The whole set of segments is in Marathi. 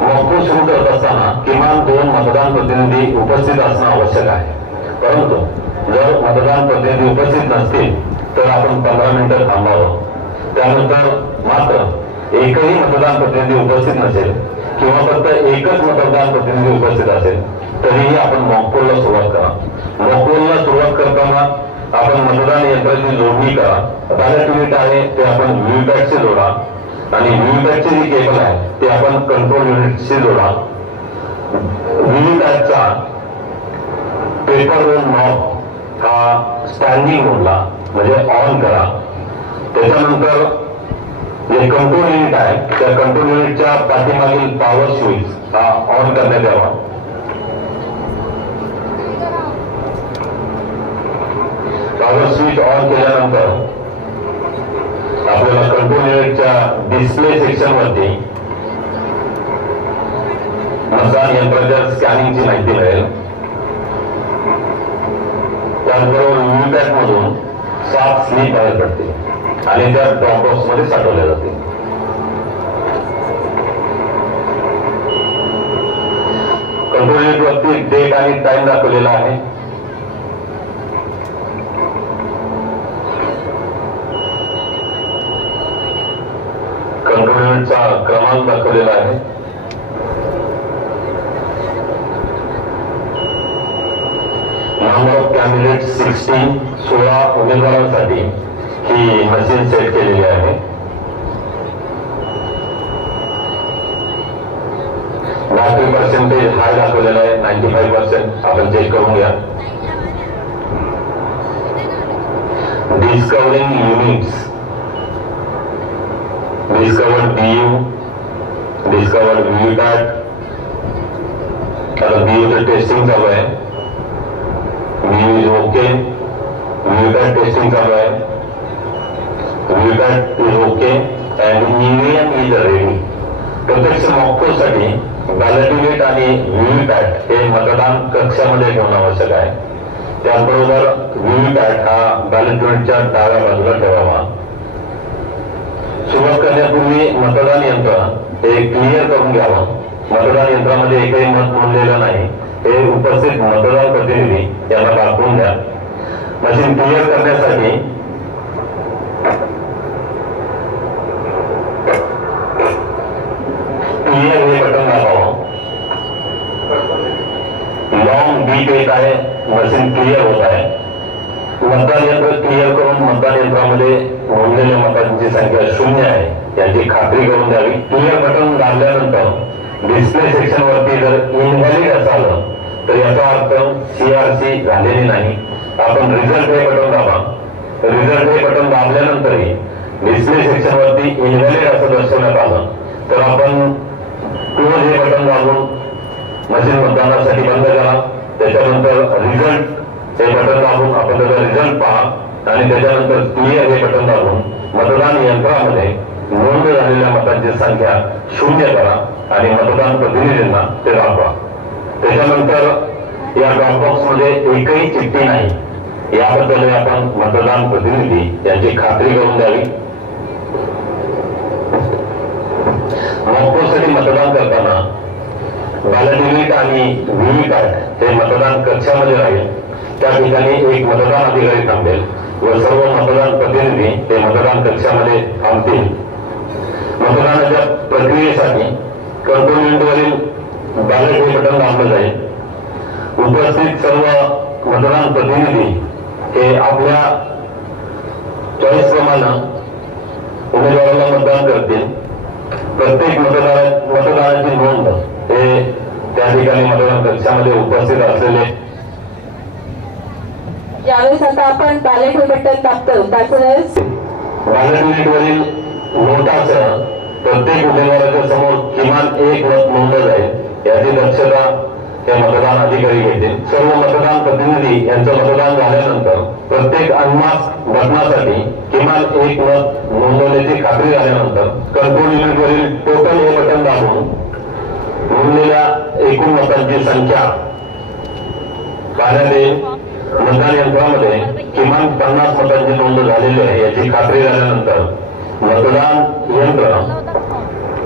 मॉकपोल सुरू करत असताना किमान दोन मतदान प्रतिनिधी उपस्थित असणं आवश्यक आहे. परंतु जर मतदान प्रतिनिधी उपस्थित नसतील तर आपण पंधरा मिनिटं थांबावं. त्यानंतर मात्र एकही मतदान प्रतिनिधी उपस्थित नसेल किंवा फक्त एकच मतदान प्रतिनिधी उपस्थित असेल तरीही आपण मॉकपोलला सुरुवात करा. मॉकपोलला सुरुवात करताना आपण मतदान यंत्राची जोडणी करा. बॅलेट युनिट आहे ते आपण व्हीव्हीपॅटशी जोडा. आणि व्हीव्हीपॅटचे जे केबल आहे ते आपण कंट्रोल युनिटशी जोडा. व्हीव्हीपॅटचा पेपर रोल नॉब हा स्टँडिंग मोडला म्हणजे ऑन करा. त्याच्यानंतर जे कंट्रोल युनिट आहे त्या कंट्रोल युनिटच्या पाठीमागील पॉवर स्विच हा ऑन करण्यात यावा. पॉवर स्विच ऑन केल्यानंतर आपल्याला कंट्रोल युनिटच्या डिस्प्ले सेक्शन वरती मतदान यंत्राच्या स्कॅनिंगची माहिती मिळेल. त्याचबरोबर व्हीपॅट मधून सात स्लीप बाहेर पडते आणि त्या ड्रॉप बॉक्समध्ये साठवल्या जाते कंट्रोल युनिट वरती डेट आणि टाइम दाखवलेला आहे. कंट्रोल क्रमांक दाखवलेला आहे. नंबर ऑफ़ कॅन्डिडेट सिक्स्टीन सोळा उमेदवारांसाठी ही मशीन सेट केलेली आहे. बॅटरी पर्सेंटेज हाय दाखवलेला आहे नाईन्टी फाईव्ह पर्सेंट आपण चेक करून discovering units discovered BU discovered VVPAT आता बीयूचं टेस्टिंग चालू आहे BU is okay VVPAT testing चालू आहे VVPAT is okay and EVM is ready प्रत्यक्ष मॉकोसाठी बॅलेट युनिट आणि व्हीव्हीपॅट हे मतदान कक्षामध्ये ठेवणं आवश्यक आहे त्याचबरोबर व्हीव्हीपॅट हा बॅलेट युनिटच्या डाव्या बाजूला ठेवावा सुरुवात करण्यापूर्वी मतदान यंत्र हे क्लिअर करून घ्यावं. मतदान यंत्रामध्ये एकही मत नोंदलेलं नाही. हे उपस्थित मतदान प्रतिनिधी यांना दाखवून द्या. मशीन क्लिअर करण्यासाठी क्लिअर हे बटन दाबावं. लॉंग बीट येत आहे. मशीन क्लिअर होत आहे. मतदान यंत्र क्लिअर करून मतदान यंत्रामध्ये मोजलेल्या मतांची संख्या शून्य आहे. याची खात्री करून द्यावी. क्लिअर बटन दाबल्यानंतर डिस्प्ले सेक्शन वरती जर इनव्हॅलिड असाल तर याचा अर्थ सीआरसी झालेली नाही. आपण रिझल्ट हे बटन दाबा. रिझल्ट हे बटन दाबल्यानंतरही डिस्प्ले सेक्शन वरती इनव्हॅलिड असं दर्शवण्यात आलं. तर आपण क्लोज हे बटन दाबून मशीन मतदानासाठी बंद करा. त्याच्यानंतर रिझल्ट हे बटन दाबून आपण त्याचा रिझल्ट पहा आणि त्याच्यानंतर क्लिअर हे बटन दाबून मतदान यंत्रामध्ये नोंद झालेल्या मतांची संख्या शून्य करा आणि मतदान प्रतिनिधींना ते दाखवा. त्याच्यानंतर या ड्रॉपबॉक्समध्ये एकही चिठ्ठी नाही. याबद्दल आपण मतदान प्रतिनिधी यांची खात्री करून द्यावी. मॉकपोसाठी मतदान करताना बॅलेट युनिट आणि व्हीव्हीपॅट हे मतदान कक्षामध्ये राहील. त्या ठिकाणी एक मतदान अधिकारी थांबेल व सर्व मतदान प्रतिनिधी ते मतदान कक्षामध्ये थांबतील. मतदानाच्या प्रक्रियेसाठी कंट्रोल बॅलेट हे बटन दाबलं जाईल. उपस्थित सर्व मतदान प्रतिनिधी हे आपल्या चॉईस प्रमाणे उमेदवाराला मतदान करतील. प्रत्येक मतदार मतदानाची नोंद हे त्या ठिकाणी मतदान कक्षामध्ये उपस्थित असलेले यावेळेस आता आपण बॅलेट हे बटन दाबतो त्याचं वेळेस बॅलेट प्रत्येक उमेदवाराच्या समोर किमान एक मत नोंदलं जाईल. याची दक्षता हे मतदान अधिकारी घेतील. सर्व मतदान प्रतिनिधी यांचं मतदान झाल्यानंतर प्रत्येक अनमास बटनासाठी किमान एक मत नोंदवण्याची खात्री झाल्यानंतर कंट्रोल युनिटवरील टोटल हे बटन दाबून नोंदलेल्या एकूण मतांची संख्या पाहण्यात येईल. मतदान यंत्रामध्ये किमान पन्नास मतांची नोंद झालेली आहे याची खात्री झाल्यानंतर मतदान यंत्र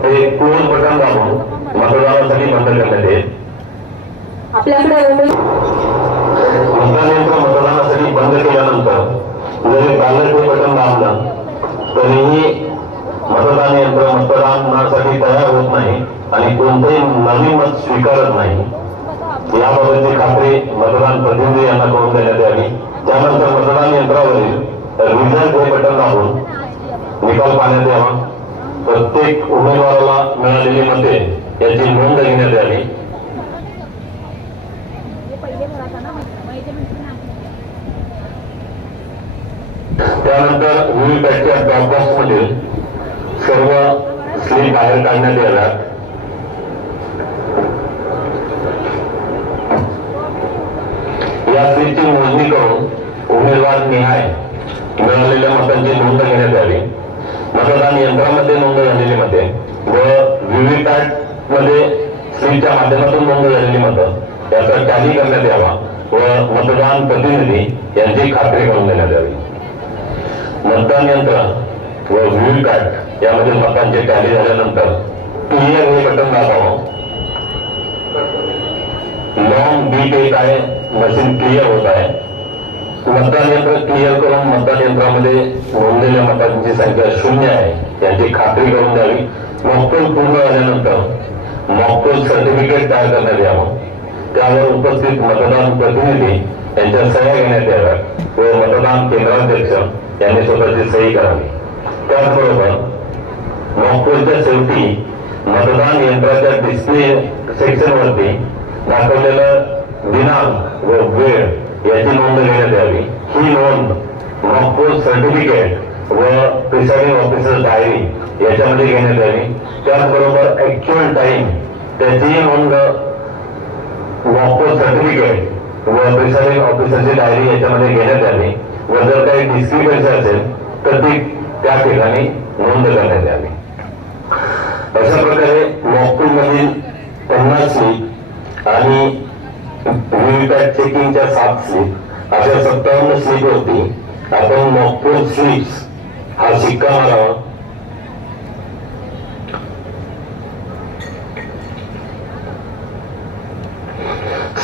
हे क्लोज बटन दाबून मतदानासाठी बंद करण्यात येईल? आपल्याकडे उमेद मतदान यंत्र मतदानासाठी बंद केल्यानंतर जरी बॅलेट हे बटन दाबलं तरीही मतदान यंत्र मतदानासाठी तयार होत नाही आणि कोणतेही नवीन मत स्वीकारत नाही याबाबतची खात्री मतदान प्रतिनिधी यांना करून देण्यात यावी त्यानंतर मतदान यंत्रावरील रिझल्ट हे बटन दाबून निकाल पाहण्यात यावा. प्रत्येक उमेदवाराला मिळालेली मते याची नोंद घेण्यात यावी. त्यानंतर व्हीव्हीपॅटच्या ड्रॉपबॉक्स मधील सर्व स्लिप बाहेर काढण्यात येणार. या मोजणी करून उमेदवार निहाय मिळालेल्या मतांची नोंद घेण्यात यावी मतदान यंत्रामध्ये नोंद झालेली मते व व्हीव्हीपॅटमध्ये स्त्रीच्या माध्यमातून नोंद झालेली मतं. याचा टॅली करण्यात यावा व मतदान प्रतिनिधी यांची खात्री करून देण्यात यावी. मतदान यंत्र व व्हीव्हीपॅट यामध्ये मतांची टॅली झाल्यानंतर क्लिअर हे बटन दाबावं. लॉंग बीट येत आहे मशीन क्लिअर होत आहे मतदान यंत्र क्लिअर करून मतदान यंत्रामध्ये नोंदलेल्या मतांची संख्या शून्य आहे याची खात्री करून द्यावी. मॉकपोल पूर्ण झाल्यानंतर मॉकपोल सर्टिफिकेट तयार करण्यात यावं. त्यावर उपस्थित मतदान प्रतिनिधी यांच्या सह्या घेण्यात याव्यात व मतदान केंद्राध्यक्ष यांनी स्वतःची सही करावी. त्याचबरोबर मॉकपोलच्या शेवटी मतदान यंत्राच्या डिस्प्ले सेक्शनवरती दाखवलेलं दिनांक व वेळ याची नोंद घेण्यात यावी. ही नोंद मॉकपोल सर्टिफिकेट व प्रिसाइडिंग ऑफिसर डायरी याच्यामध्ये घेण्यात यावी. त्याचबरोबर ऍक्च्युअल टाइम त्याचीही नोंद मॉकपोल सर्टिफिकेट व प्रिसाइडिंग ऑफिसरची डायरी याच्यामध्ये घेण्यात यावी. व जर काही डिस्क्रिपन्सी असेल तर ती त्या ठिकाणी नोंद करण्यात यावी. अशा प्रकारे मॉकपूल मधील पन्नास स्लीप आणि व्हीव्हीपॅट चेकिंगच्या सात स्लीप अशा सत्तावन्न स्लीप होती. आपण मॉकपोल स्लीप्स हा शिक्का मारावा.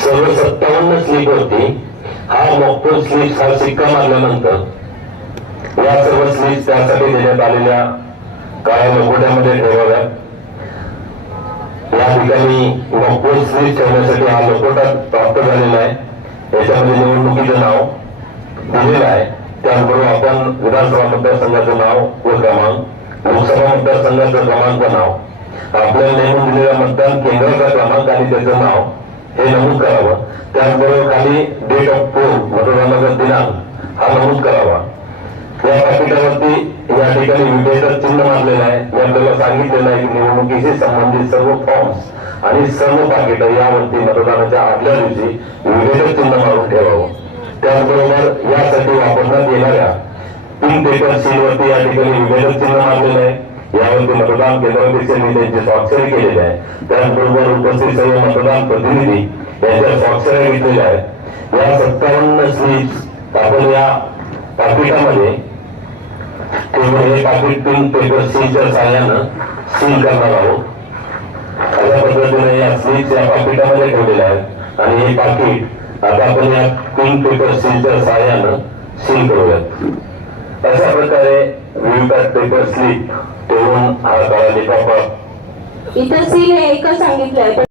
सर्व सत्तावन्न स्लीप होती. हा मॉकपोल स्लीप्स हा शिक्का मारल्यानंतर या सर्व स्लीप त्यासाठी देण्यात आलेल्या काळ्या लकोट्यामध्ये ठेवाव्यात. या ठिकाणी मॉकपोल स्लीप ठेवण्यासाठी हा लकोटा प्राप्त झालेला आहे. याच्यामध्ये निवडणुकीचं नाव दिलेलं आहे. त्याचबरोबर आपण विधानसभा मतदारसंघाचं नाव व क्रमांक लोकसभा मतदारसंघाचं क्रमांक नाव आपल्याला नेमून दिलेल्या मतदान केंद्राचा क्रमांक आणि त्याचं नाव हे नमूद करावं. त्याचबरोबर खाली डेट ऑफ पोल मतदानाचा दिनांक हा नमूद करावा. या पाकिटावरती म्हणजे या ठिकाणी विजेचं चिन्ह मारलेलं आहे. मी आपल्याला सांगितलेलं आहे की निवडणुकीशी संबंधित सर्व फॉर्म्स आणि सर्व पाकिट यावरती मतदानाच्या आदल्या दिवशी विजेचं चिन्ह मारून ठेवावं. त्याचबरोबर यासाठी वापरण्यात येणाऱ्या तीन पेपर सीलवरती या ठिकाणी विभेदक चिन्ह मारलेलं आहे. यावरती मतदान केंद्राध्यक्षांनी त्यांची स्वाक्षरी केलेली आहे. त्याचबरोबर उपस्थित सर्व मतदान प्रतिनिधी यांच्या स्वाक्षऱ्या घेतलेल्या आहेत. या सत्तावन्न स्लीप आपण या पाकिटामध्ये केवळ हे पाकिट तीन पेपर सीलच्या साह्यानं सील करणार आहोत. अशा पद्धतीने या स्लीप्स या पाकिटामध्ये ठेवलेल्या आहेत. आणि हे पाकिट आता आपण या तीन पेपर सीलच्या साह्यानं सील करूयात. अशा प्रकारे विविध पेपर स्लीप ठेवून हा काळा लिफाफा इथं सील हे एकच सांगितलंय. पण